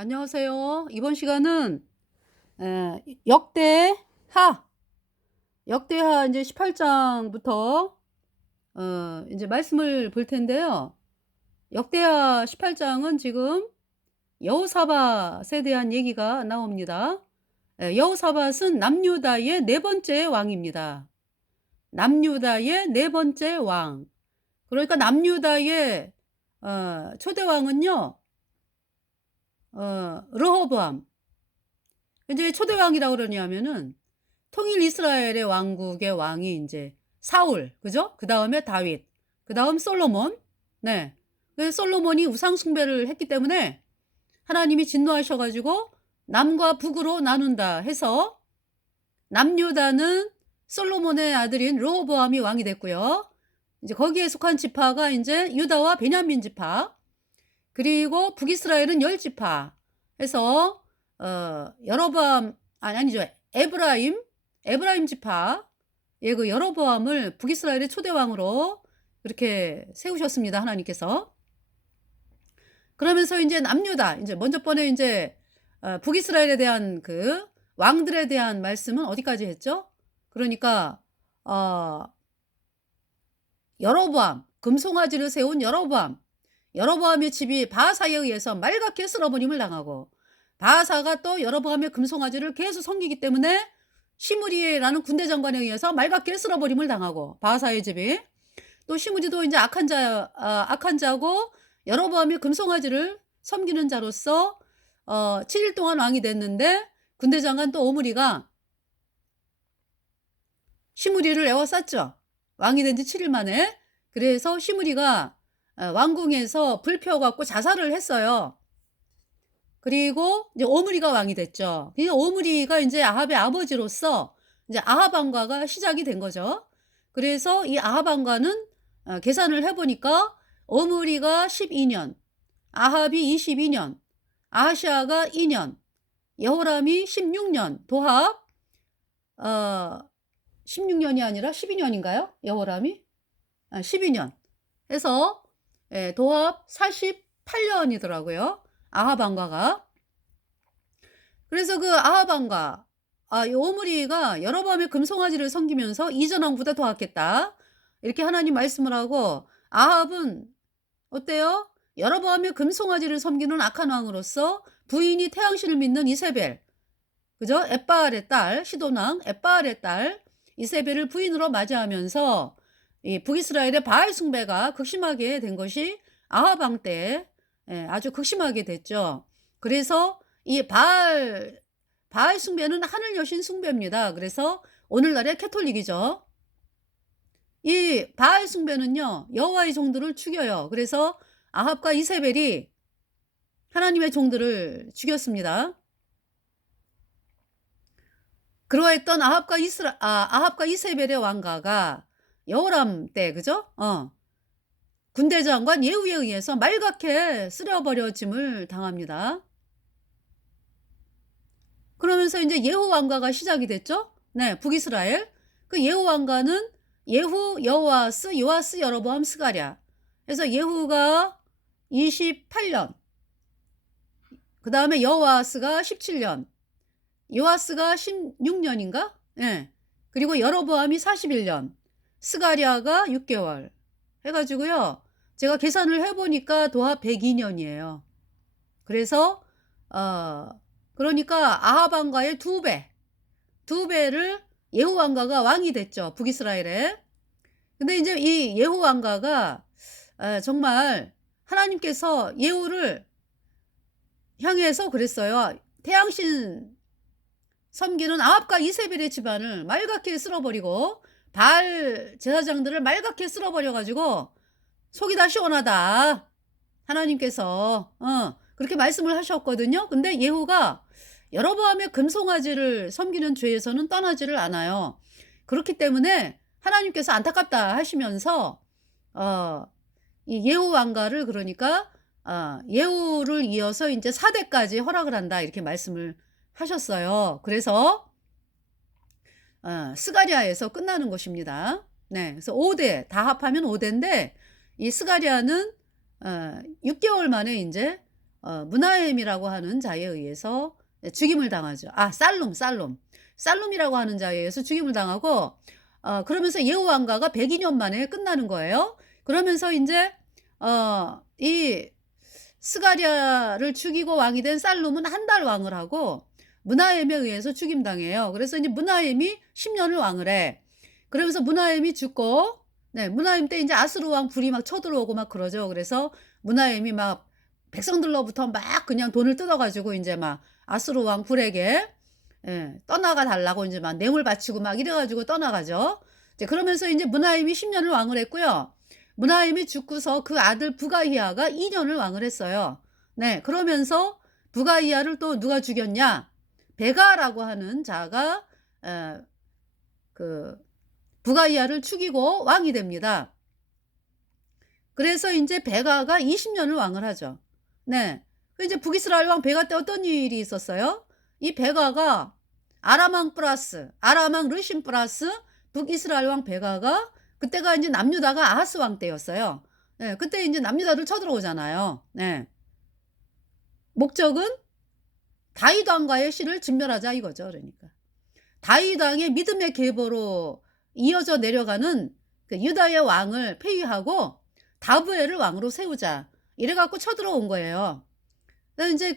안녕하세요. 이번 시간은 역대하, 역대하 이제 18장부터 이제 말씀을 볼 텐데요. 역대하 18장은 지금 여호사밧에 대한 얘기가 나옵니다. 여호사밧은 남유다의 네 번째 왕입니다. 남유다의 네 번째 왕. 그러니까 남유다의 초대 왕은요, 르호보암. 이제 초대왕이라고 그러냐면은 통일 이스라엘의 왕국의 왕이 이제 사울, 그죠? 그 다음에 다윗, 그 다음 솔로몬. 네. 그 솔로몬이 우상 숭배를 했기 때문에 하나님이 진노하셔가지고 남과 북으로 나눈다 해서 남유다는 솔로몬의 아들인 르호보암이 왕이 됐고요. 이제 거기에 속한 지파가 이제 유다와 베냐민 지파, 그리고 북이스라엘은 열 지파 해서 여로보암 아니죠, 에브라임 지파, 예, 그 여로보암을 북이스라엘의 초대왕으로 그렇게 세우셨습니다, 하나님께서. 그러면서 이제 남유다, 이제 먼저 번에 이제 북이스라엘에 대한 그 왕들에 대한 말씀은 어디까지 했죠? 그러니까 여로보암, 금송아지를 세운 여로보암의 집이 바하사에 의해서 말갛게 쓸어버림을 당하고, 바하사가 또 여로보암의 금송아지를 계속 섬기기 때문에 시므리라는 군대 장관에 의해서 말갛게 쓸어버림을 당하고, 바하사의 집이 또 시므리도 이제 악한 자고 여로보암의 금송아지를 섬기는 자로서 7일 동안 왕이 됐는데, 군대 장관 또 오므리가 시므리를 에워쌌죠. 왕이 된 지 7일 만에. 그래서 시므리가 왕궁에서 불펴갖고 자살을 했어요. 그리고 이제 오므리가 왕이 됐죠. 이 오므리가 이제 아합의 아버지로서 이제 아합 왕가가 시작이 된 거죠. 그래서 이 아합 왕가는 계산을 해보니까 오므리가 12년, 아합이 22년, 아하시아가 2년, 여호람이 16년, 도합 16년이 아니라 12년인가요? 여호람이 12년 해서 도합 48년이더라고요. 아합 왕가가. 그래서 그 아합 왕가, 오므리가 여로보암의 금송아지를 섬기면서 이전 왕보다 더 악했다, 이렇게 하나님 말씀을 하고, 아합은 어때요? 여로보암의 금송아지를 섬기는 악한 왕으로서 부인이 태양신을 믿는 이세벨, 그죠? 엣바알의 딸, 시돈왕 엣바알의 딸 이세벨을 부인으로 맞이하면서 이 북이스라엘의 바알 숭배가 극심하게 된 것이 아합 왕 때 아주 극심하게 됐죠. 그래서 이 바알 숭배는 하늘 여신 숭배입니다. 그래서 오늘날의 캐톨릭이죠. 이 바알 숭배는요, 여호와의 종들을 죽여요. 그래서 아합과 이세벨이 하나님의 종들을 죽였습니다. 그러했던 아합과 이세벨의 왕가가 여호람 때, 그죠? 군대 장관 예후에 의해서 말갛게 쓸어버려짐을 당합니다. 그러면서 이제 예후 왕가가 시작이 됐죠? 네, 북이스라엘. 그 예후 왕가는 예후, 여호아스, 요아스, 여로보암, 스가랴. 그래서 예후가 28년, 그 다음에 여호아스가 17년, 요아스가 16년인가? 예. 그리고 여로보암이 41년, 스가랴가 6개월 해가지고요. 제가 계산을 해보니까 도합 102년이에요. 그래서 그러니까 아합 왕가의 두 배를 예후 왕가가 왕이 됐죠, 북이스라엘에. 근데 이제 이 예후 왕가가 정말 하나님께서 예후를 향해서 그랬어요. 태양신 섬기는 아합과 이세벨의 집안을 말갛게 쓸어버리고 바알 제사장들을 말갛게 쓸어버려가지고 속이 다 시원하다, 하나님께서 그렇게 말씀을 하셨거든요. 근데 예후가 여로보암의 금송아지를 섬기는 죄에서는 떠나지를 않아요. 그렇기 때문에 하나님께서 안타깝다 하시면서 이 예후 왕가를, 그러니까 예후를 이어서 이제 4대까지 허락을 한다, 이렇게 말씀을 하셨어요. 그래서 스가랴에서 끝나는 것입니다. 네, 그래서 5대 다 합하면 5대인데 이 스가랴는 6개월 만에 이제 므나헴이라고 하는 자에 의해서 죽임을 당하죠. 살룸이라고 하는 자에 의해서 죽임을 당하고, 그러면서 예후왕가가 102년 만에 끝나는 거예요. 그러면서 인제 이 스가랴를 죽이고 왕이 된 살룸은 한 달 왕을 하고 므나헴에 의해서 죽임당해요. 그래서 이제 므나헴이 10년을 왕을 해. 그러면서 므나헴이 죽고, 네, 므나헴 때 인제 아수르 왕 불이 막 쳐들어오고 막 그러죠. 그래서 므나헴이 막 백성들로부터 막 그냥 돈을 뜯어 가지고 인제 막 아수르 왕 불에게, 예, 떠나가 달라고 인제 막 뇌물 바치고 막 이래 가지고 떠나가죠. 이제 그러면서 인제 므나헴이 10년을 왕을 했고요. 므나헴이 죽고서 그 아들 부가히야가 2년을 왕을 했어요. 네. 그러면서 부가히야를 또 누가 죽였냐? 베가라고 하는 자가 에 그 부가히야를 죽이고 왕이 됩니다. 그래서 인제 베가가 20년을 왕을 하죠. 네. 그 이제 북이스라엘 왕 베가 때 어떤 일이 있었어요? 이 베가가 아람 왕 르신 플러스 북이스라엘 왕 베가가, 그때가 인제 남유다가 아하스 왕 때였어요. 네. 그때 인제 남유다들 쳐들어오잖아요. 네. 목적은 다윗 왕과의 씨를 진멸하자 이거죠, 그러니까. 다윗 왕의 믿음의 계보로 이어져 내려가는 그 유다의 왕을 폐위하고 다브엘을 왕으로 세우자, 이래 갖고 쳐들어온 거예요. 그래서 인제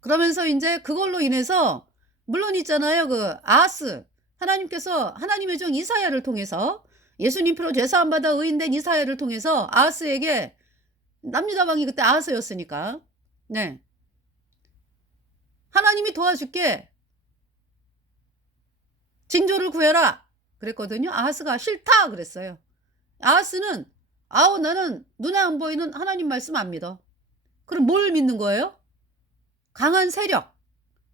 그러면서 인제 그걸로 인해서, 물론 있잖아요. 그 아하스, 하나님께서 하나님의 종 이사야를 통해서, 예수님 피로 죄 사함 받아 의인된 이사야를 통해서 아하스에게, 남유다 왕이 그때 아하스였으니까. 네. "하나님이 도와줄게. 징조를 구해라." 그랬거든요. 아하스가 "싫다." 그랬어요. 아하스는 "아우 나는 눈에 안 보이는 하나님 말씀 안 믿어." 그럼 뭘 믿는 거예요? 강한 세력,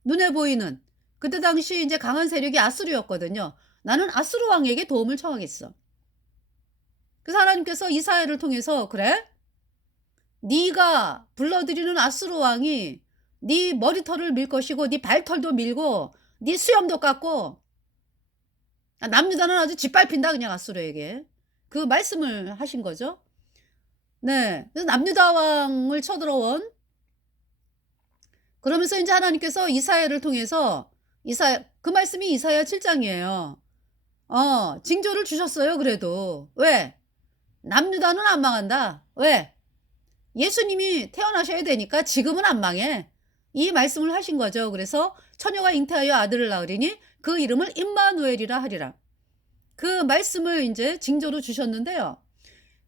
눈에 보이는. 그때 당시 인제 강한 세력이 아수르였거든요. "나는 아수르 왕에게 도움을 청하겠어." 그래서 하나님께서 이사야를 통해서 "그래? 네가 불러들이는 아수르 왕이 네 머리털을 밀 것이고 네 발털도 밀고 네 수염도 깎고, 남유다는 아주 짓밟힌다 그냥 아수르에게." 그 말씀을 하신 거죠. 네. 그래서 남유다 왕을 쳐들어온, 그러면서 인제 하나님께서 이사야를 통해서, 그 말씀이 이사야 7 장이에요. 징조를 주셨어요 그래도. 왜? 남유다는 안 망한다. 왜? 예수님이 태어나셔야 되니까 지금은 안 망해. 이 말씀을 하신 거죠. 그래서 처녀가 잉태하여 아들을 낳으리니 그 이름을 임마누엘이라 하리라. 그 말씀을 인제 징조로 주셨는데요.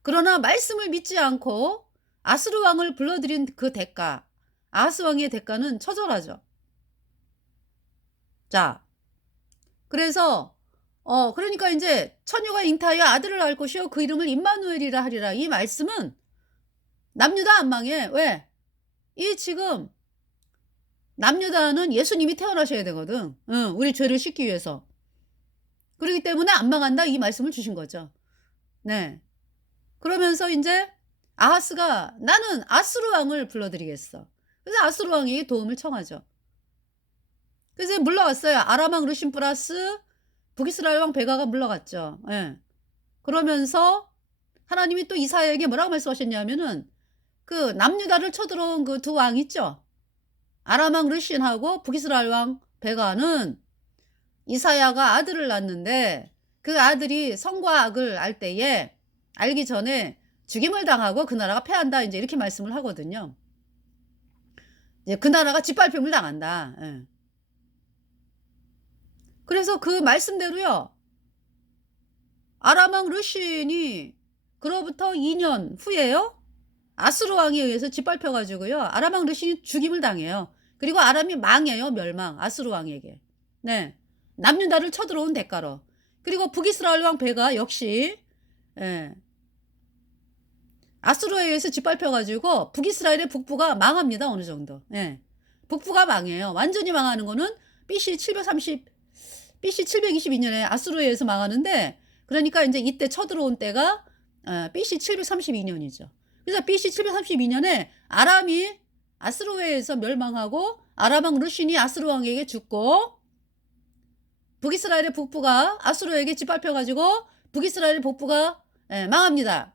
그러나 말씀을 믿지 않고 아수르 왕을 불러들인 그 대가, 아하스 왕의 대가는 처절하죠. 자, 그래서 그러니까 인제 "처녀가 잉태하여 아들을 낳을 것이요 그 이름을 임마누엘이라 하리라." 이 말씀은 남유다 안 망해. 왜? 이 지금 남유다는 예수님이 태어나셔야 되거든. 응, 우리 죄를 씻기 위해서. 그러기 때문에 "안 망한다." 이 말씀을 주신 거죠. 네. 그러면서 인제 아하스가 "나는 아수르 왕을 불러들이겠어." 그래서 아수르 왕에게 도움을 청하죠. 그래서 물러갔어요. 아람 왕 르신 플러스 북이스라엘 왕 베가가 물러갔죠. 예. 그러면서 하나님이 또 이사야에게 뭐라고 말씀하셨냐면은, 그 남유다를 쳐들어온 그 두 왕 있죠. 아람 왕 르신하고 북이스라엘 왕 베가는 이사야가 아들을 낳았는데 그 아들이 선과 악을 알기 전에 죽임을 당하고 그 나라가 패한다. 인제 이렇게 말씀을 하거든요. 이제 그 나라가 짓밟힘을 당한다. 예. 그래서 그 말씀대로요. 아람 왕 르신이 그로부터 2년 후에요. 아수르 왕에 의해서 짓밟혀 가지고요. 아람 왕 르신이 죽임을 당해요. 그리고 아람이 망해요, 멸망. 아수르 왕에게. 네. 남유다를 쳐들어온 대가로. 그리고 북이스라엘 왕 베가 역시, 예, 아수르에 의해서 짓밟혀 가지고 북이스라엘의 북부가 망합니다, 어느 정도. 예. 북부가 망해요. 완전히 망하는 거는 BC 722년에 아수르에 의해서 망하는데, 그러니까 인제 이때 쳐들어온 때가 BC 732년이죠. 그래서 BC 732년에 아람이 아수르에 의해서 멸망하고 아람 왕 르신이 아수르 왕에게 죽고, 북이스라엘의 북부가 아수르에게 짓밟혀 가지고 북이스라엘의 북부가, 예, 망합니다.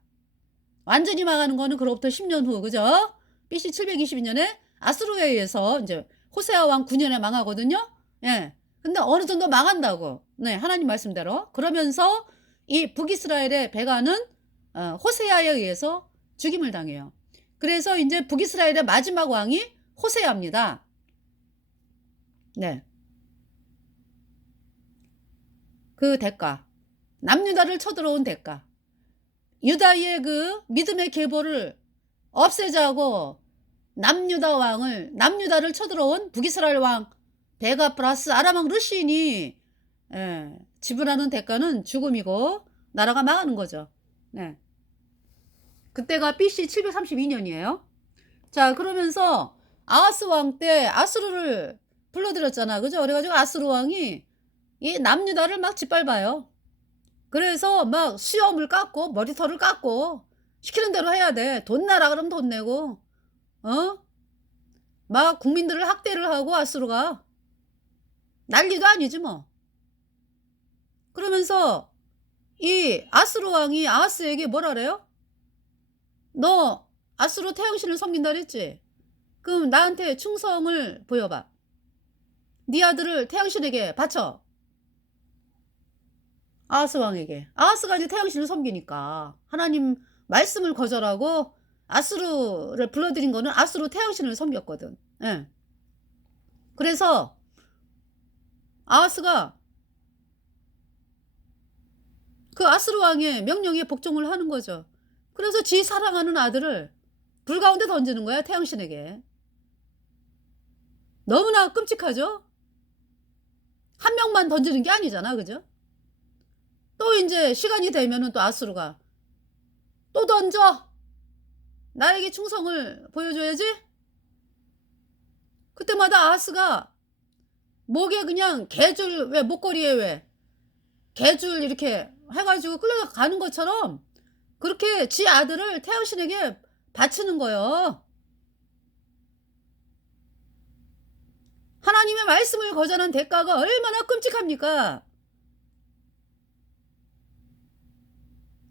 완전히 망하는 거는 그로부터 10년 후, 그죠? BC 722년에 아수르에 의해서 이제 호세아 왕 9년에 망하거든요. 예. 근데 어느 정도 망한다고. 네, 하나님 말씀대로. 그러면서 이 북이스라엘의 베가는 호세아에 의해서 죽임을 당해요. 그래서 이제 북이스라엘의 마지막 왕이 호세아입니다. 네. 그 대가. 남유다를 쳐들어온 대가. 유다의 그 믿음의 계보를 없애자고 남유다를 쳐들어온 북이스라엘 왕 베가 플러스 아람 왕 르신이 지불하는 대가는 죽음이고 나라가 망하는 거죠. 네. 그때가 BC 732년이에요. 자, 그러면서 아하스 왕 때 아수르를 불러들였잖아. 그죠? 그래가지고 아수르 왕이 이 남유다를 막 짓밟아요. 그래서 막 수염을 깎고 머리털을 깎고 시키는 대로 해야 돼. 돈 내라 그러면 돈 내고, 막 국민들을 학대를 하고 아수르가 난리도 아니지 뭐. 그러면서 이 아수르 왕이 아하스에게 뭐라 그래요? 너 아수르 태양신을 섬긴다 그랬지? 그럼 나한테 충성을 보여봐. 네 아들을 태양신에게 바쳐. 아하스 왕에게. 아하스가 이제 태양신을 섬기니까 하나님 말씀을 거절하고 아수르를 불러들인 거는 아수르 태양신을 섬겼거든. 예. 그래서 아하스가 그 아수르 왕의 명령에 복종을 하는 거죠. 그래서 지 사랑하는 아들을 불 가운데 던지는 거야, 태양신에게. 너무나 끔찍하죠? 한 명만 던지는 게 아니잖아, 그죠? 또 이제 시간이 되면은 또 아수르가 또 던져! 나에게 충성을 보여줘야지? 그때마다 아하스가 목에 그냥 개줄, 왜 목걸이에 왜 개줄 이렇게 해가지고 끌려가는 것처럼 그렇게 지 아들을 태양신에게 바치는 거예요. 하나님의 말씀을 거절한 대가가 얼마나 끔찍합니까?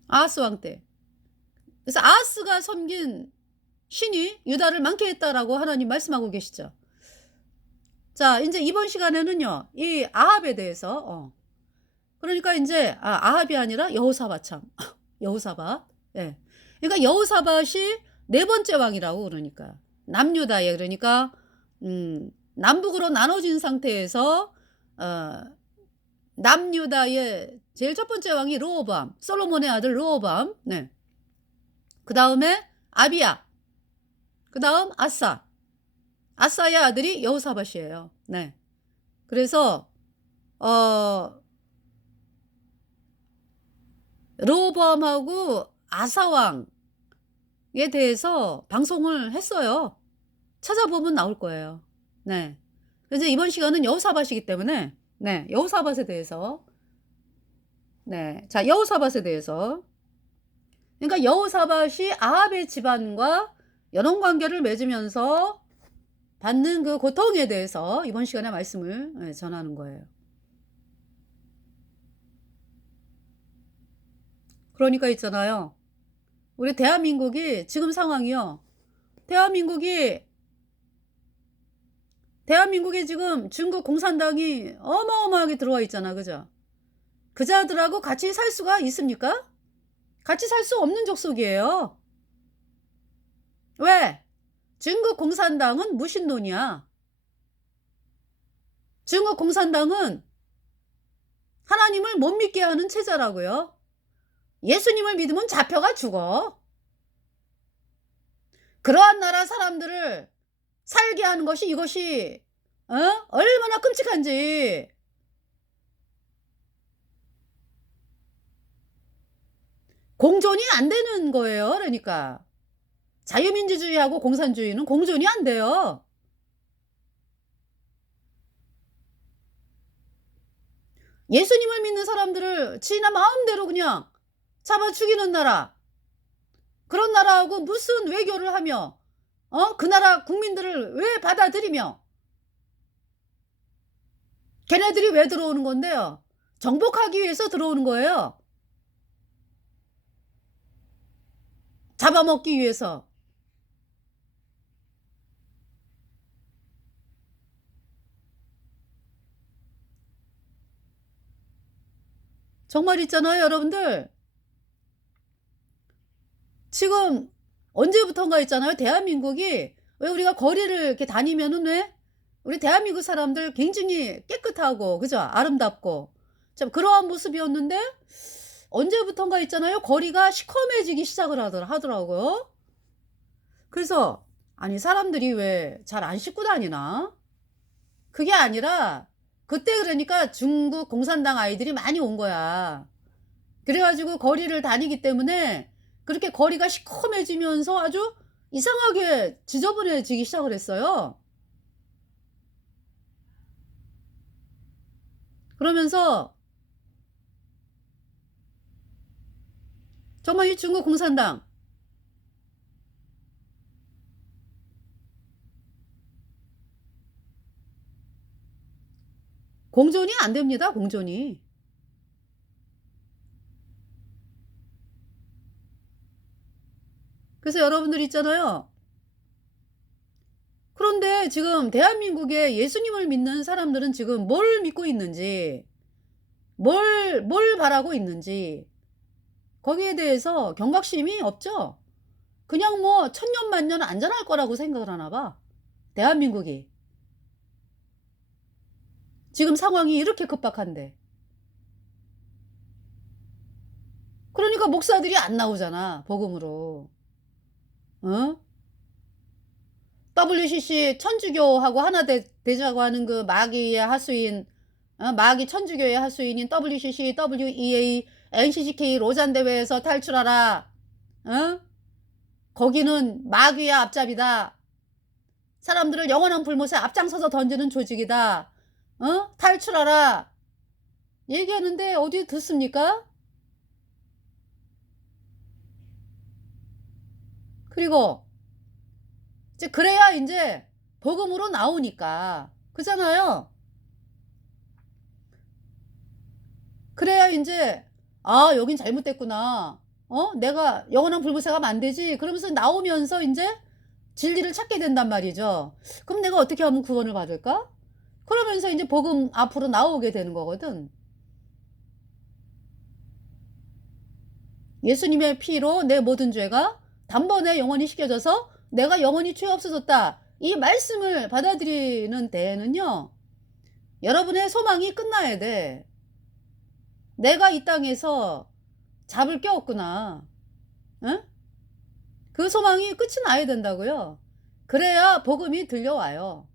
아하스 왕 때. 그래서 아하스가 섬긴 신이 유다를 망케 했다라고 하나님 말씀하고 계시죠. 자, 이제 이번 시간에는요, 이 아합에 대해서, 그러니까 이제, 아합이 아니라 여호사밧 참. 여호사밧. 예. 그러니까 여호사밧이 네 번째 왕이라고 그러니까. 남유다에, 그러니까, 남북으로 나눠진 상태에서, 남유다의 제일 첫 번째 왕이 르호보암, 솔로몬의 아들 르호보암. 네. 그 다음에 아비야. 그 다음 아사의 아들이 여호사밧이에요. 네. 그래서 르호보암하고 아사 왕에 대해서 방송을 했어요. 찾아보면 나올 거예요. 네. 그래서 이번 시간은 여호사밧이기 때문에 네, 여호사밧에 대해서 네. 자, 여호사밧에 대해서 그러니까 여호사밧이 아합의 집안과 연원 관계를 맺으면서 받는 그 고통에 대해서 이번 시간에 말씀을 전하는 거예요. 그러니까 있잖아요. 우리 대한민국이 지금 상황이요. 대한민국이 지금 중국 공산당이 어마어마하게 들어와 있잖아. 그죠? 그자들하고 같이 살 수가 있습니까? 같이 살 수 없는 족속이에요. 왜? 중국 공산당은 무신론이야. 중국 공산당은 하나님을 못 믿게 하는 체제라고요. 예수님을 믿으면 잡혀가 죽어. 그러한 나라 사람들을 살게 하는 것이 이것이 얼마나 끔찍한지. 공존이 안 되는 거예요. 그러니까 자유민주주의하고 공산주의는 공존이 안 돼요. 예수님을 믿는 사람들을 지나 마음대로 그냥 잡아 죽이는 나라, 그런 나라하고 무슨 외교를 하며 그 나라 국민들을 왜 받아들이며 걔네들이 왜 들어오는 건데요? 정복하기 위해서 들어오는 거예요. 잡아먹기 위해서. 정말 있잖아요, 여러분들. 지금 언제부턴가 있잖아요. 대한민국이 왜 우리가 거리를 이렇게 다니면은 왜 우리 대한민국 사람들 굉장히 깨끗하고 그죠? 아름답고 참 그러한 모습이었는데 언제부턴가 있잖아요. 거리가 시커매지기 시작을 하더라고요. 그래서 아니 사람들이 왜 잘 안 씻고 다니나? 그게 아니라 그때 그러니까 중국 공산당 아이들이 많이 온 거야. 그래 가지고 거리를 다니기 때문에 그렇게 거리가 시커매지면서 아주 이상하게 지저분해지기 시작을 했어요. 그러면서 정말 이 중국 공산당 공존이 안 됩니다, 공존이. 그래서 여러분들 있잖아요. 그런데 지금 대한민국에 예수님을 믿는 사람들은 지금 뭘 믿고 있는지, 뭘 바라고 있는지 거기에 대해서 경각심이 없죠. 그냥 뭐 천년 만년 안전할 거라고 생각을 하나 봐. 대한민국이. 지금 상황이 이렇게 급박한데. 그러니까 목사들이 안 나오잖아, 복음으로. 어? WCC 천주교하고 하나 되자고 하는 그 마귀의 하수인, 마귀 천주교의 하수인인 WCC, WEA, NCCK 로잔 대회에서 탈출하라. 어? 거기는 마귀의 앞잡이다. 사람들을 영원한 불못에 앞장서서 던지는 조직이다. 탈출하라. 얘기하는데 어디 듣습니까? 그리고 이제 그래야 이제 복음으로 나오니까. 그잖아요. 그래야 인제 '아 여긴 잘못됐구나. 내가 영원한 불못에 가면 안 되지.' 그러면서 나오면서 인제 진리를 찾게 된단 말이죠. '그럼 내가 어떻게 하면 구원을 받을까?' 그러면서 인제 복음 앞으로 나오게 되는 거거든. 예수님의 피로 내 모든 죄가 단번에 영원히 씻겨져서 '내가 영원히 죄 없어졌다.' 이 말씀을 받아들이는 데에는요. 여러분의 소망이 끝나야 돼. '내가 이 땅에서 잡을 게 없구나.' 응? 그 소망이 끝이 나야 된다고요. 그래야 복음이 들려와요.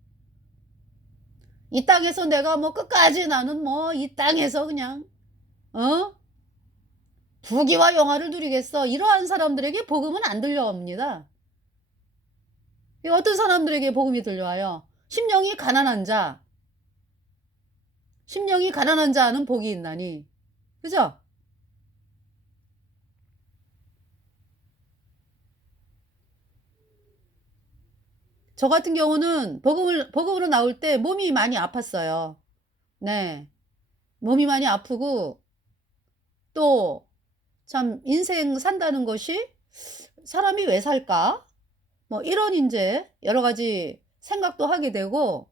이 땅에서 내가 뭐 끝까지 나는 뭐 이 땅에서 그냥 어? 부귀와 영화를 누리겠어. 이러한 사람들에게 복음은 안 들려옵니다. 이 어떤 사람들에게 복음이 들려와요? 심령이 가난한 자. 심령이 가난한 자는 복이 있나니. 그죠? 저 같은 경우는 복음으로 나올 때 몸이 많이 아팠어요. 네. 몸이 많이 아프고 또 참 '인생 산다는 것이 사람이 왜 살까?' 뭐 이런 인제 여러 가지 생각도 하게 되고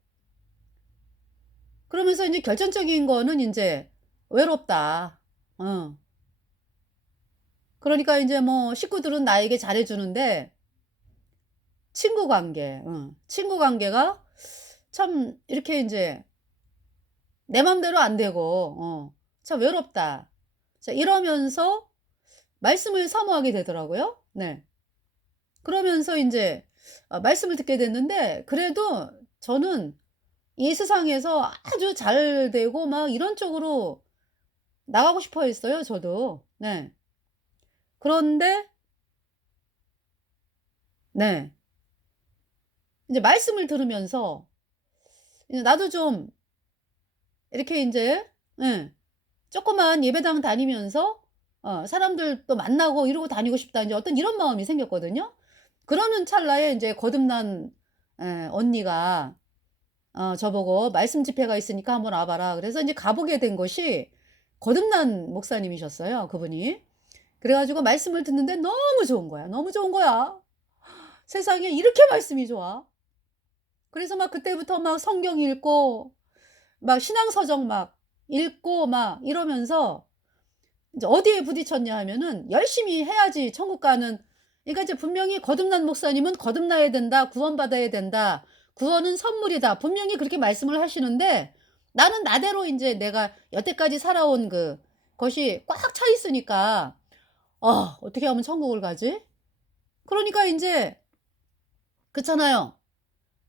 그러면서 인제 결정적인 거는 인제 '외롭다.' 어. 그러니까 인제 뭐 식구들은 나에게 잘해 주는데 친구 관계 친구 관계가 참 이렇게 인제 내 맘대로 안 되고 '참 외롭다.' 자 이러면서 말씀을 사모하게 되더라고요. 네. 그러면서 인제 말씀을 듣게 됐는데 그래도 저는 이 세상에서 아주 잘 되고 막 이런 쪽으로 나가고 싶어 했어요 저도. 네. 그런데 네. 인제 말씀을 들으면서 이제 나도 좀 이렇게 인제 예 조그만 예배당 다니면서 사람들도 만나고 이러고 다니고 싶다 인제 어떤 이런 마음이 생겼거든요. 그러는 찰나에 인제 거듭난 언니가 저보고 "말씀 집회가 있으니까 한번 와 봐라." 그래서 인제 가 보게 된 것이 거듭난 목사님이셨어요 그분이. 그래 가지고 말씀을 듣는데 너무 좋은 거야. 너무 좋은 거야. 세상에 이렇게 말씀이 좋아. 그래서 막 그때부터 막 성경 읽고 막 신앙서적 막 읽고 막 이러면서 이제 어디에 부딪혔냐 하면은 열심히 해야지 천국 가는. 그러니까 이제 분명히 거듭난 목사님은 거듭나야 된다. 구원받아야 된다. 구원은 선물이다. 분명히 그렇게 말씀을 하시는데 나는 나대로 인제 내가 여태까지 살아온 것이 꽉 차 있으니까 '어떻게 하면 천국을 가지?' 그러니까 인제 그렇잖아요.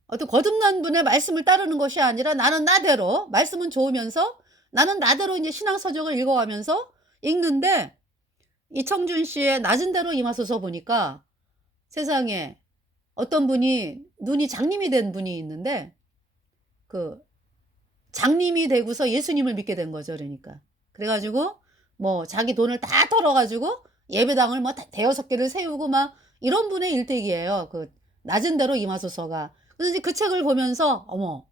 어떤 거듭난 분의 말씀을 따르는 것이 아니라 나는 나대로 말씀은 좋으면서 나는 나대로 인제 신앙서적을 읽어가면서 읽는데 이청준 씨의 낮은 대로 임하소서 보니까 세상에 어떤 분이 눈이 장님이 된 분이 있는데 그 장님이 되고서 예수님을 믿게 된 거죠 그러니까. 그래 가지고 뭐 자기 돈을 다 털어 가지고 예배당을 뭐 다 대여섯 개를 세우고 막 이런 분의 일대기예요. 낮은 대로 임하소서가. 그래서 이제 그 책을 보면서 '어머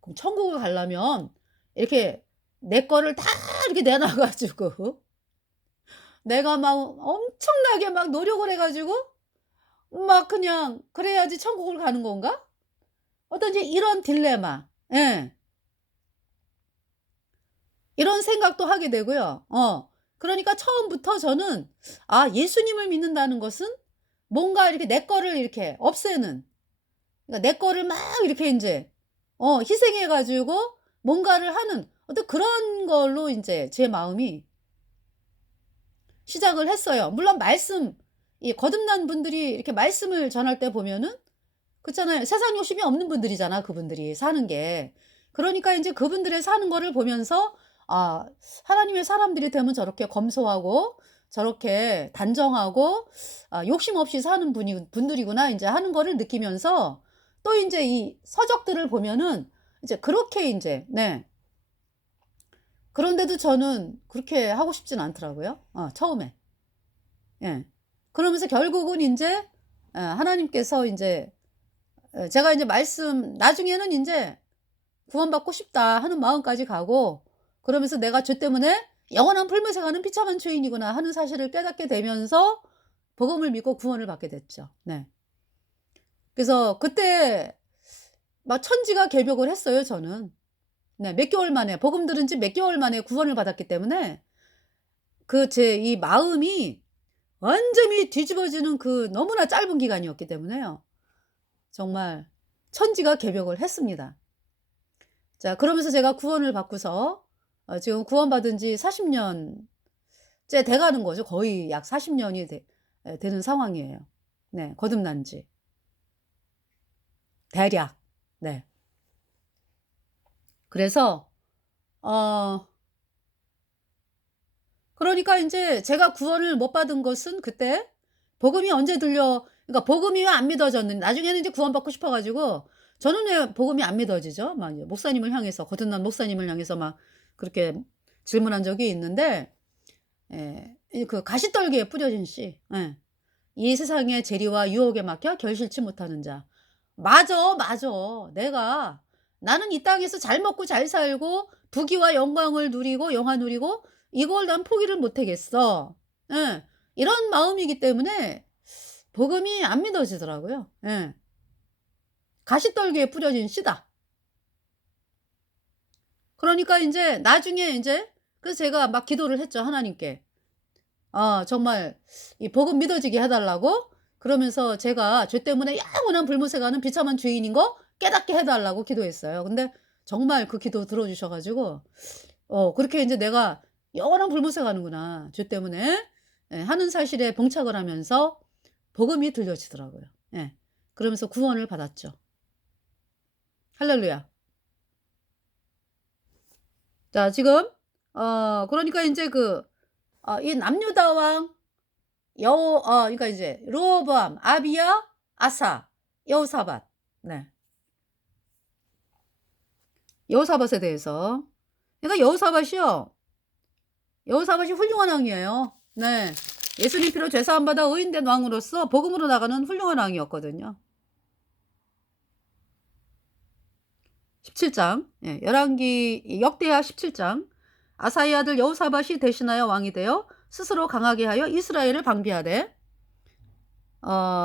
그럼 천국을 가려면 이렇게 내 거를 다 이렇게 내놔 가지고 내가 막 엄청나게 막 노력을 해 가지고 막 그냥 그래야지 천국을 가는 건가?' 어떤 이제 이런 딜레마. 예. 이런 생각도 하게 되고요. 그러니까 처음부터 저는 예수님을 믿는다는 것은 뭔가 이렇게 내 거를 이렇게 없애는, 그러니까 내 거를 막 이렇게 인제 희생해 가지고 뭔가를 하는 어떤 그런 걸로 인제 제 마음이 시작을 했어요. 물론 이 거듭난 분들이 이렇게 말씀을 전할 때 보면은 그렇잖아요. 세상 욕심이 없는 분들이잖아, 그분들이 사는 게. 그러니까 인제 그분들의 사는 거를 보면서 '아 하나님의 사람들이 되면 저렇게 검소하고 저렇게 단정하고 욕심 없이 사는 분들이구나.' 인제 하는 거를 느끼면서 또 인제 이 서적들을 보면은 이제 그렇게 인제 네. 그런데도 저는 그렇게 하고 싶진 않더라고요, 처음에. 예. 그러면서 결국은 인제 하나님께서 인제 제가 인제 말씀 나중에는 인제 '구원받고 싶다.' 하는 마음까지 가고 그러면서 '내가 죄 때문에 영원한 불못에 가는 비참한 죄인이구나.' 하는 사실을 깨닫게 되면서 복음을 믿고 구원을 받게 됐죠. 네. 그래서 그때 막 천지가 개벽을 했어요 저는. 네. 몇 개월 만에 복음 들은 지 몇 개월 만에 구원을 받았기 때문에 제 이 마음이 완전히 뒤집어지는 너무나 짧은 기간이었기 때문에요. 정말 천지가 개벽을 했습니다. 자 그러면서 제가 구원을 받고서 지금 구원받은 지 40 년째 돼 가는 거죠. 거의 약 40 년이 되는 상황이에요. 네. 거듭난 지. 대략. 네. 그래서 어 그러니까 인제 제가 구원을 못 받은 것은 그때 복음이 언제 그러니까 복음이 왜 안 믿어졌는 나중에는 인제 구원받고 싶어 가지고 저는 왜 복음이 안 믿어지죠? 막 이제 목사님을 향해서 거듭난 목사님을 향해서 막 그렇게 질문한 적이 있는데 이 가시떨기에 뿌려진 씨. 예. "이 세상의 재리와 유혹에 막혀 결실치 못하는 자." 맞아, 맞아. 나는 이 땅에서 잘 먹고 잘 살고 부귀와 영광을 누리고 영화 누리고 이걸 난 포기를 못 하겠어. 예. 이런 마음이기 때문에 복음이 안 믿어지더라고요. 예. 가시떨기에 뿌려진 씨다. 그러니까 인제 나중에 인제 그래서 제가 막 기도를 했죠, 하나님께. 정말 이 복음 믿어지게 해 달라고 그러면서 제가 죄 때문에 영원한 불못에 가는 비참한 죄인인 거 깨닫게 해 달라고 기도했어요. 근데 정말 그 기도 들어 주셔 가지고 그렇게 인제 '내가 영원한 불못에 가는구나. 죄 때문에.' 하는 사실에 봉착을 하면서 복음이 들려지더라고요. 예. 그러면서 구원을 받았죠. 할렐루야. 자 지금 그러니까 인제 이 남유다 왕 그러니까 이제 르호보암, 아비야, 아사, 여호사밧. 네. 여호사밧에 대해서. 그러니까 여호사밧이 훌륭한 왕이에요. 네. 예수님 피로 죄 사함 받아 의인된 왕으로서 복음으로 나가는 훌륭한 왕이었거든요. 17 장. 예. 열왕기 역대하 17 장. 아사의 아들 여호사밧이 대신하여 왕이 되어 스스로 강하게 하여 이스라엘을 방비하되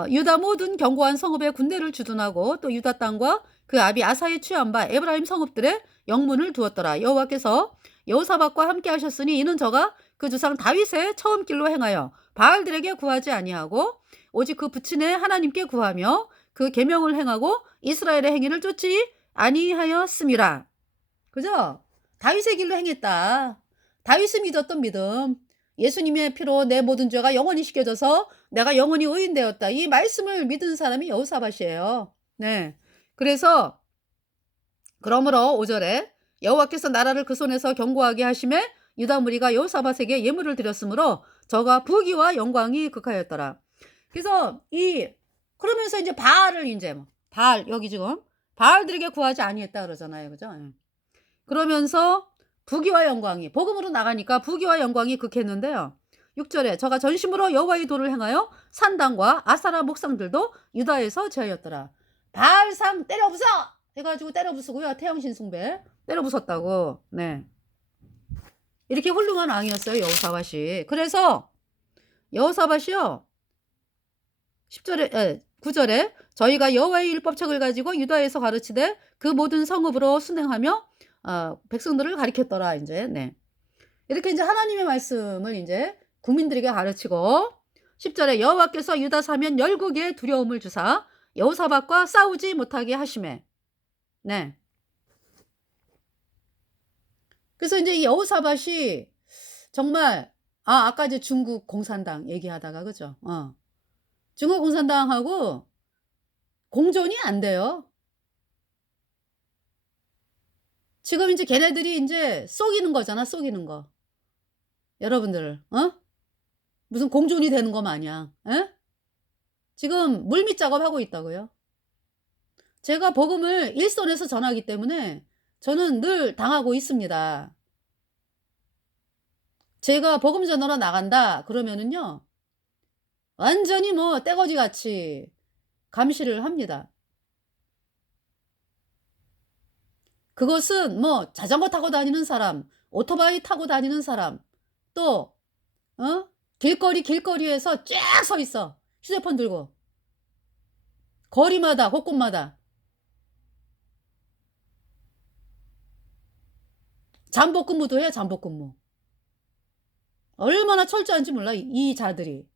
유다 모든 견고한 성읍에 군대를 주둔하고 또 유다 땅과 그 아비 아사의 취한 바 에브라임 성읍들의 영문을 두었더라. 여호와께서 여호사밧과 함께 하셨으니 이는 저가 그 조상 다윗의 처음 길로 행하여 바알들에게 구하지 아니하고 오직 그 부친의 하나님께 구하며 그 계명을 행하고 이스라엘의 행위를 쫓지 아니하였음이라. 그죠? 다윗의 길로 행했다. 다윗을 믿었던 믿음. 예수님의 피로 내 모든 죄가 영원히 씻겨져서 내가 영원히 의인되었다. 이 말씀을 믿은 사람이 여호사밧이에요. 네. 그래서 그러므로 5절에 여호와께서 나라를 그 손에서 견고하게 하심에 유다 무리가 여호사밧에게 예물을 드렸으므로 저가 부귀와 영광이 극하였더라. 그래서 그러면서 이제 바알을 이제 바알 여기 지금 바알들에게 구하지 아니했다 그러잖아요. 그죠? 그러면서 부귀와 영광이 복음으로 나가니까 부귀와 영광이 극했는데요. 6절에 저가 전심으로 여호와의 도를 행하여 산당과 아사라 목상들도 유다에서 제하였더라. 바알상 때려 부숴 해가지고 때려 부수고요. 태영신 숭배 때려 부쉈다고. 네. 이렇게 훌륭한 왕이었어요. 여호사밧이. 그래서 여호사밧이요. 10절에 9절에 저희가 여호와의 율법책을 가지고 유다에서 가르치되 그 모든 성읍으로 순행하며 백성들을 가리켰더라. 이제 네. 이렇게 이제 하나님의 말씀을 이제 국민들에게 가르치고 10절에 여호와께서 유다 사면 열국에 두려움을 주사 여호사밧과 싸우지 못하게 하심에. 네. 그래서 이제 이 여호사밧이 정말 아까 이제 중국 공산당 얘기하다가 그죠? 중국 공산당하고 공존이 안 돼요. 지금 이제 걔네들이 이제 쏘기는 거잖아, 쏘기는 거. 여러분들, 무슨 공존이 되는 거 마냥, 에? 지금 물밑 작업하고 있다고요. 제가 복음을 일선에서 전하기 때문에 저는 늘 당하고 있습니다. 제가 복음 전하러 나간다 그러면은요, 완전히 뭐 떼거지 같이 감시를 합니다. 그것은 뭐 자전거 타고 다니는 사람, 오토바이 타고 다니는 사람, 또 길거리에서 쫙 서 있어. 휴대폰 들고. 거리마다 곳곳마다. 잠복 근무도 해. 잠복 근무. 얼마나 철저한지 몰라 이 자들이.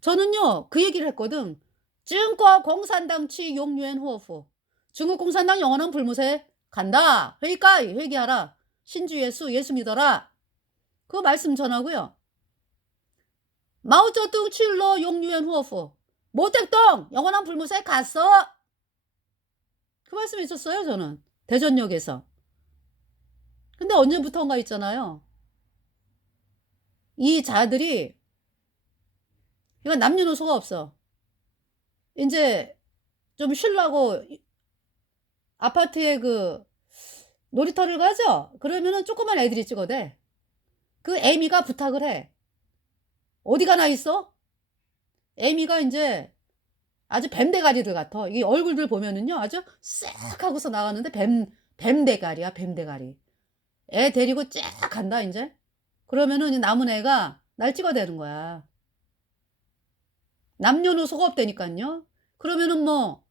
저는요 그 얘기를 했거든. 중국 공산당 취 용유엔 호프. 중국 공산당 영원한 불무새 간다. 회의까이 회개하라. 신주 예수 믿어라. 그 말씀 전하고요. 마오쩌둥 취일로 용유엔 호프. 모택동 영원한 불무새 갔어. 그 말씀이 있었어요. 저는 대전역에서. 근데 언제부턴가 있잖아요. 이 자들이 이건 남녀노소가 없어. 이제 좀 쉬려고 아파트에 그 놀이터를 가죠. 그러면은 조그만 애들이 찍어대. 그 애미가 부탁을 해. 어디 가나 있어? 애미가 이제 아주 뱀대가리들 같아. 이 얼굴들 보면은요 아주 싹 하고서 나가는데 뱀대가리야. 뱀대가리. 애 데리고 쫙 간다 이제. 그러면은 남은 애가 날 찍어대는 거야. 남녀노소가 없다니까요. 그러면은 뭐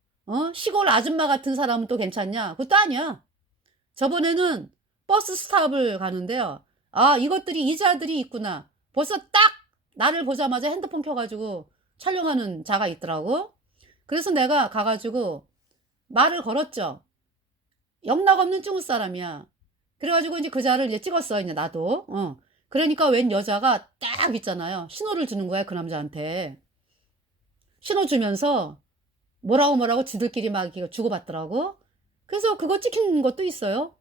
시골 아줌마 같은 사람은 또 괜찮냐? 그것도 아니야. 저번에는 버스 스탑을 가는데요. 이것들이 이자들이 있구나. 벌써 딱 나를 보자마자 핸드폰 켜가지고 촬영하는 자가 있더라고. 그래서 내가 가가지고 말을 걸었죠. 영락 없는 중국 사람이야. 그래가지고 이제 그 자를 이제 찍었어. 이제 나도. 그러니까 웬 여자가 딱 있잖아요. 신호를 주는 거야 그 남자한테. 신호 주면서 뭐라고 지들끼리 막 주고받더라고. 그래서 그거 찍힌 것도 있어요.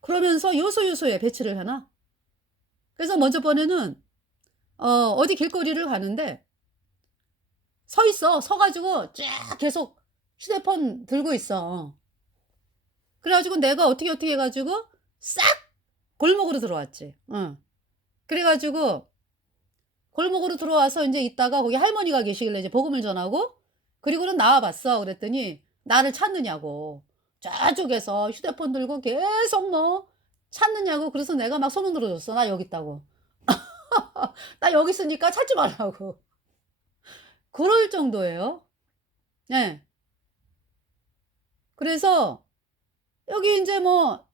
그러면서 요소요소에 배치를 해놔. 그래서 먼저 번에는 어디 길거리를 가는데 서 있어. 서가지고 쫙 계속 휴대폰 들고 있어. 그래가지고 내가 어떻게 해가지고 싹 골목으로 들어왔지. 그래가지고 골목으로 들어와서 이제 있다가 거기 할머니가 계시길래 이제 복음을 전하고 그리고는 나와봤어. 그랬더니 나를 찾느냐고. 저쪽에서 휴대폰 들고 계속 뭐 찾느냐고. 그래서 내가 막 소문 들어줬어. 나 여기 있다고. 나 여기 있으니까 찾지 말라고. 그럴 정도예요. 네. 그래서 여기 이제 뭐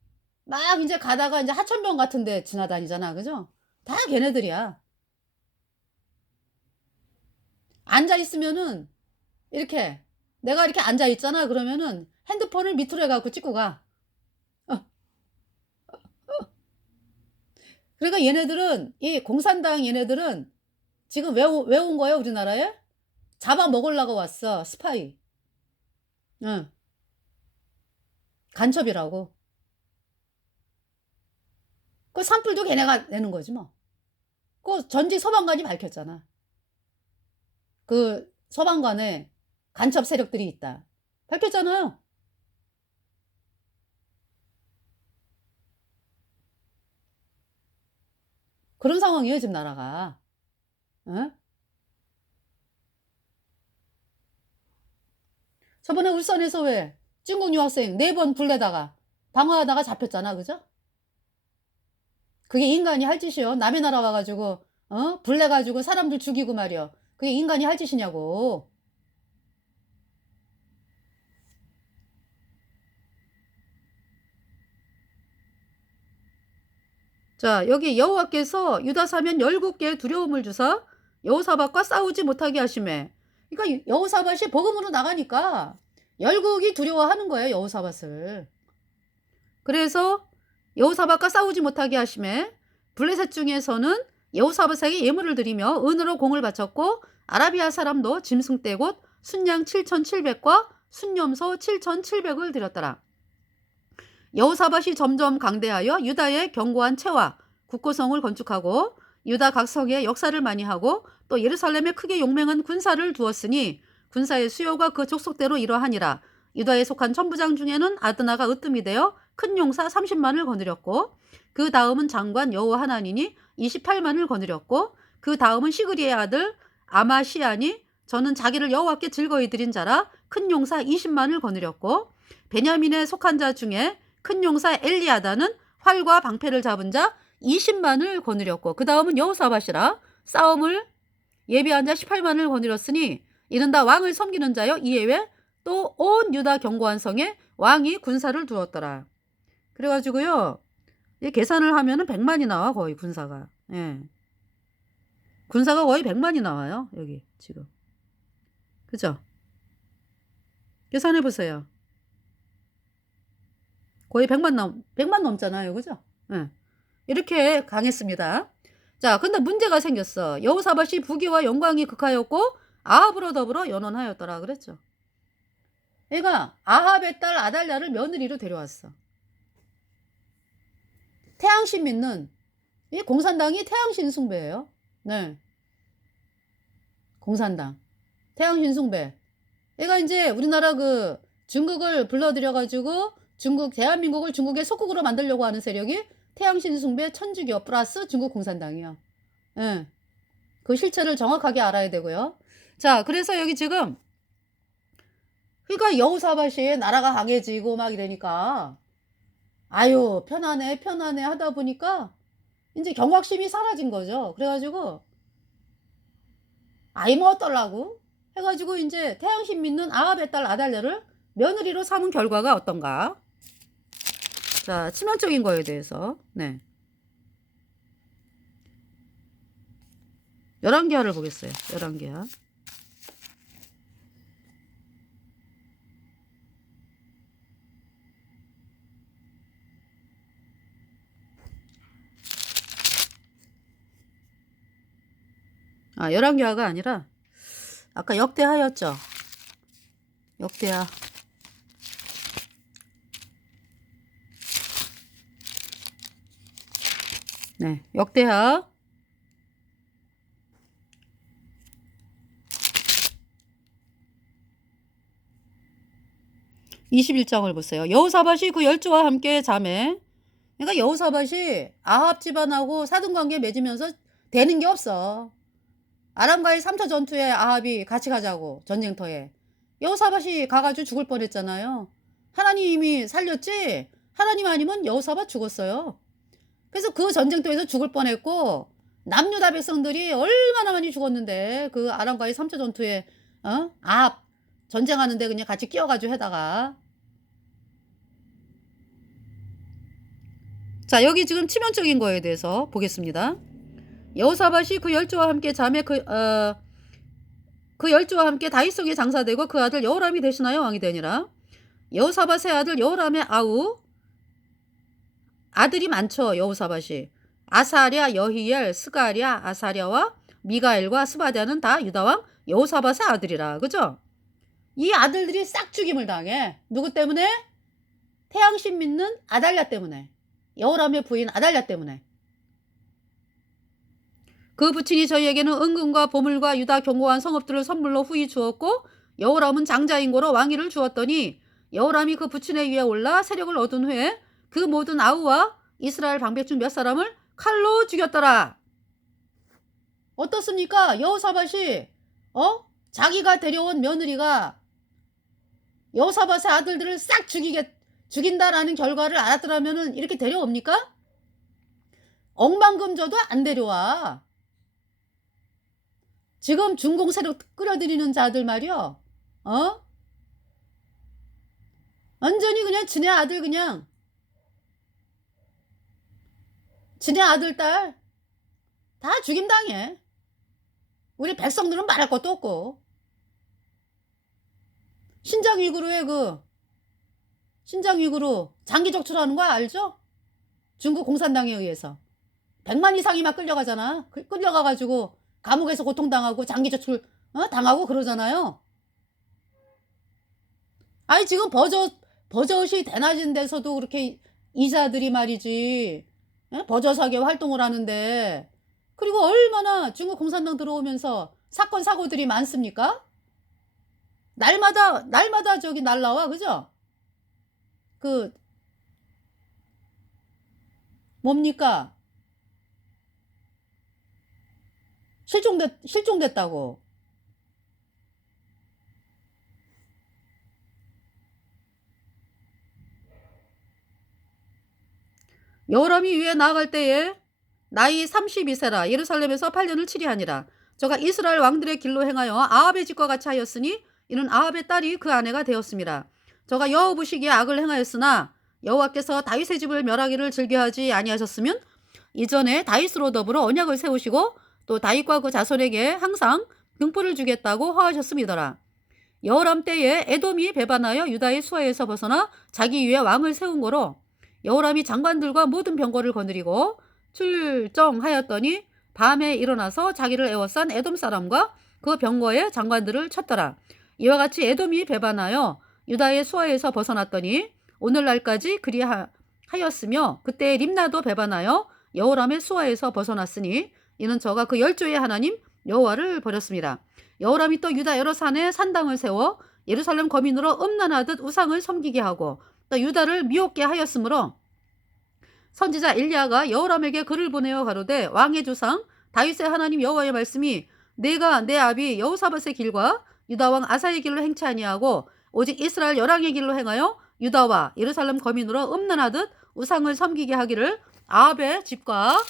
막 이제 가다가 이제 하천변 같은 데 지나다니잖아. 그죠? 다 걔네들이야. 앉아 있으면은 이렇게 내가 이렇게 앉아 있잖아. 그러면은 핸드폰을 밑으로 해 갖고 찍고 가. 어. 그러니까 얘네들은 이 공산당 얘네들은 지금 왜 온 거예요, 우리나라에? 잡아먹으려고 왔어. 스파이. 응. 간첩이라고. 그 산불도 걔네가 내는 거지 뭐. 그 전직 소방관이 밝혔잖아. 그 소방관에 간첩 세력들이 있다. 밝혔잖아요. 그런 상황이에요, 지금 나라가. 어? 저번에 울산에서 왜 중국 유학생 4번 불내다가 방어하다가 잡혔잖아. 그죠? 그게 인간이 할 짓이요. 남의 나라 와가지고 불내가지고 사람들 죽이고 말이요. 그게 인간이 할 짓이냐고. 자, 여기 여호와께서 유다 사면 열국계에 두려움을 주사 여호사밧과 싸우지 못하게 하심에. 그러니까 여호사밧이 복음으로 나가니까 열국이 두려워하는 거예요, 여호사밧을. 그래서 여호사밧과 싸우지 못하게 하심에 블레셋 중에서는 여호사밧에게 예물을 드리며 은으로 공을 바쳤고 아라비아 사람도 짐승 떼곧 순양 7,700과 순염소 7,700을 드렸더라. 여호사밧이 점점 강대하여 유다의 견고한 채와 국고성을 건축하고 유다 각 성에 역사를 많이 하고 또 예루살렘에 크게 용맹한 군사를 두었으니 군사의 수요가 그 족속대로 이러하니라. 유다에 속한 천부장 중에는 아드나가 으뜸이 되어 큰 용사 30만을 거느렸고 그 다음은 장관 여호와 하나니니 28만을 거느렸고 그 다음은 시그리의 아들 아마시아니 저는 자기를 여호와께 즐거이 드린 자라 큰 용사 20만을 거느렸고 베냐민에 속한 자 중에 큰 용사 엘리아다는 활과 방패를 잡은 자 20만을 거느렸고 그 다음은 여호사밧이라 싸움을 예비한 자 18만을 거느렸으니 이는 다 왕을 섬기는 자여 이외에 또 온 유다 견고한 성에 왕이 군사를 두었더라. 그래가지고요 이 계산을 하면은 100만이 나와 거의 군사가. 예. 군사가 거의 100만이 나와요 여기 지금. 그죠? 계산해 보세요. 거의 100만 넘잖아요. 그죠? 예. 이렇게 강했습니다. 자, 근데 문제가 생겼어. 여호사밧이 부귀와 영광이 극하였고 아합으로 더불어 연원하였더라 그랬죠. 얘가 아합의 딸 아달랴를 며느리로 데려왔어. 태양신 믿는 이 공산당이 태양신 숭배예요. 네. 공산당. 태양신 숭배. 얘가 이제 우리나라 그 중국을 불러들여가지고 중국 대한민국을 중국의 속국으로 만들려고 하는 세력이 태양신 숭배 천주교 플러스 중국 공산당이요. 예. 그 실체를 정확하게 알아야 되고요. 자, 그래서 여기 지금 그러니까 여호사밧이 나라가 강해지고 막 이러니까 아유 편하네 편하네 하다 보니까 이제 경각심이 사라진 거죠. 그래가지고 아이 뭐 어떨라고 해가지고 이제 태양신 믿는 아합의 딸 아달랴를 며느리로 삼은 결과가 어떤가? 자, 치명적인 거에 대해서 네. 열왕기하를 보겠어요. 열왕기하. 아, 열왕기하가 아니라 아까 역대하였죠. 역대하. 네, 역대하. 21장을 보세요. 여호사밧이 그 열조와 함께 자매. 그러니까 여호사밧이 아합 집안하고 사돈관계 맺으면서 되는 게 없어. 아람과의 3차 전투에 아합이 같이 가자고 전쟁터에. 여호사밧이 가가지고 죽을 뻔했잖아요. 하나님이 살렸지 하나님 아니면 여호사밧 죽었어요. 그래서 그 전쟁터에서 죽을 뻔했고 남유다 백성들이 얼마나 많이 죽었는데 그 아람과의 3차 전투에 아합 전쟁하는데 그냥 같이 끼어가지고 해다가 자, 여기 지금 치명적인 거에 대해서 보겠습니다. 여호사밧이 그 열조와 함께 그 열조와 함께 다윗성에 장사되고 그 아들 여호람이 대신하여 왕이 되니라. 여호사밧의 아들 여호람의 아우 아들이 많죠. 여호사밧이 아사랴, 여히엘, 스가랴, 아사랴와 미가엘과 스바랴는 다 유다왕 여호사밧의 아들이라. 그죠? 이 아들들이 싹 죽임을 당해. 누구 때문에? 태양신 믿는 아달랴 때문에. 여호람의 부인 아달랴 때문에. 그 부친이 저희에게는 은금과 보물과 유다 견고한 성읍들을 선물로 후히 주었고 여호람은 장자인 고로 왕위를 주었더니 여호람이 그 부친의 위에 올라 세력을 얻은 후에 그 모든 아우와 이스라엘 방백 중 몇 사람을 칼로 죽였더라. 어떻습니까? 여호사밧이 자기가 데려온 며느리가 여호사밧의 아들들을 싹 죽인다라는 결과를 알았더라면은 이렇게 데려옵니까? 억만금줘도 안 데려와. 지금 중공 세력 끌어들이는 자들 말이요. 완전히 그냥 지네 아들 그냥 지네 아들 딸 다 죽임당해. 우리 백성들은 말할 것도 없고. 신장위구르의 신장위구르 장기 적출하는 거 알죠? 중국 공산당에 의해서 100만 이상이 막 끌려가잖아. 끌려가가지고 감옥에서 고통당하고 장기 적출 당하고 그러잖아요. 아니 지금 버젓이 대낮인 데서도 그렇게 이자들이 말이지 버젓하게 활동을 하는데, 그리고 얼마나 중국 공산당 들어오면서 사건 사고들이 많습니까? 날마다 저기 날라와. 그죠? 그 뭡니까? 실종됐다고. 여호람이 위에 나아갈 때에 나이 32세라 예루살렘에서 8년을 치리하니라. 저가 이스라엘 왕들의 길로 행하여 아합의 집과 같이 하였으니 이는 아합의 딸이 그 아내가 되었습니다. 저가 여호부시기에 악을 행하였으나 여호와께서 다윗의 집을 멸하기를 즐겨하지 아니하셨으면 이전에 다윗으로 더불어 언약을 세우시고 또 다윗과 그 자손에게 항상 등불을 주겠다고 허하셨음이더라. 여호람 때에 에돔이 배반하여 유다의 수하에서 벗어나 자기 위에 왕을 세운 거로 여호람이 장관들과 모든 병거를 거느리고 출정하였더니 밤에 일어나서 자기를 에워싼 에돔 사람과 그 병거의 장관들을 쳤더라. 이와 같이 에돔이 배반하여 유다의 수하에서 벗어났더니 오늘날까지 그리하였으며 그때 림나도 배반하여 여호람의 수하에서 벗어났으니 이는 저가 그 열조의 하나님 여호와를 버렸습니다. 여호람이 또 유다 여러 산에 산당을 세워 예루살렘 거민으로 음란하듯 우상을 섬기게 하고 또 유다를 미혹게 하였으므로 선지자 엘리야가 여호람에게 글을 보내어 가로되 왕의 조상 다윗의 하나님 여호와의 말씀이 내가 내 아비 여호사밧의 길과 유다 왕 아사의 길로 행치 아니하고 오직 이스라엘 열왕의 길로 행하여 유다와 예루살렘 거민으로 음란하듯 우상을 섬기게 하기를 아합의 집과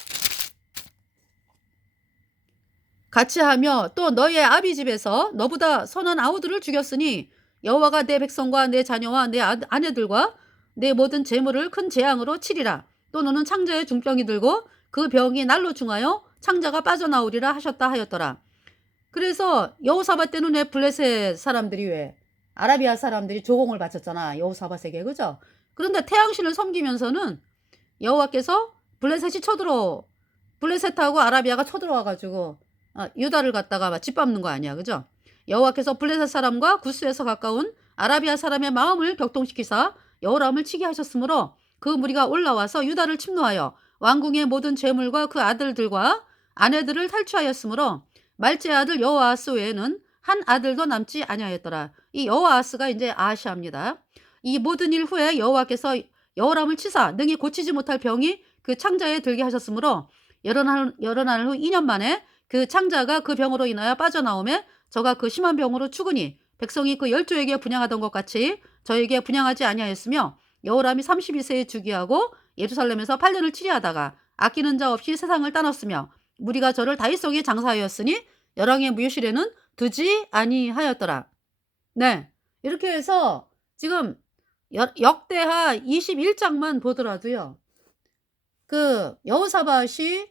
같이 하며 또 너의 아비 집에서 너보다 선한 아우들을 죽였으니 여호와가 내 백성과 내 자녀와 내 아내들과 내 모든 재물을 큰 재앙으로 치리라. 또 너는 창자에 중병이 들고 그 병이 날로 중하여 창자가 빠져나오리라 하셨다 하였더라. 그래서 여호사밧 때는 왜 블레셋 사람들이 왜 아라비아 사람들이 조공을 바쳤잖아. 여호사밧에게. 그죠? 그런데 태양신을 섬기면서는 여호와께서 블레셋하고 아라비아가 쳐들어와가지고 유다를 갖다가 짓밟는 거 아니야. 그죠? 여호와께서 블레셋 사람과 구스에서 가까운 아라비아 사람의 마음을 격동시키사 여호람을 치게 하셨으므로 그 무리가 올라와서 유다를 침노하여 왕궁의 모든 재물과 그 아들들과 아내들을 탈취하였으므로 말제 아들 여호아스 외에는 한 아들도 남지 아니하였더라. 이 여호아스가 이제 아하시아입니다. 이 모든 일 후에 여호와께서 여호람을 치사 능히 고치지 못할 병이 그 창자에 들게 하셨으므로 여러 날 후 2년 만에 그 창자가 그 병으로 인하여 빠져나오매 저가 그 심한 병으로 죽으니 백성이 그 열조에게 분향하던 것 같이 저에게 분향하지 아니하였으며 여호람이 32세에 즉위하고 예루살렘에서 8년을 치리하다가 아끼는 자 없이 세상을 떠났으며 무리가 저를 다윗성에 장사하였으니 열왕의 묘실에는 두지 아니하였더라. 네, 이렇게 해서 지금 역대하 21장만 보더라도요. 그 여호사밧이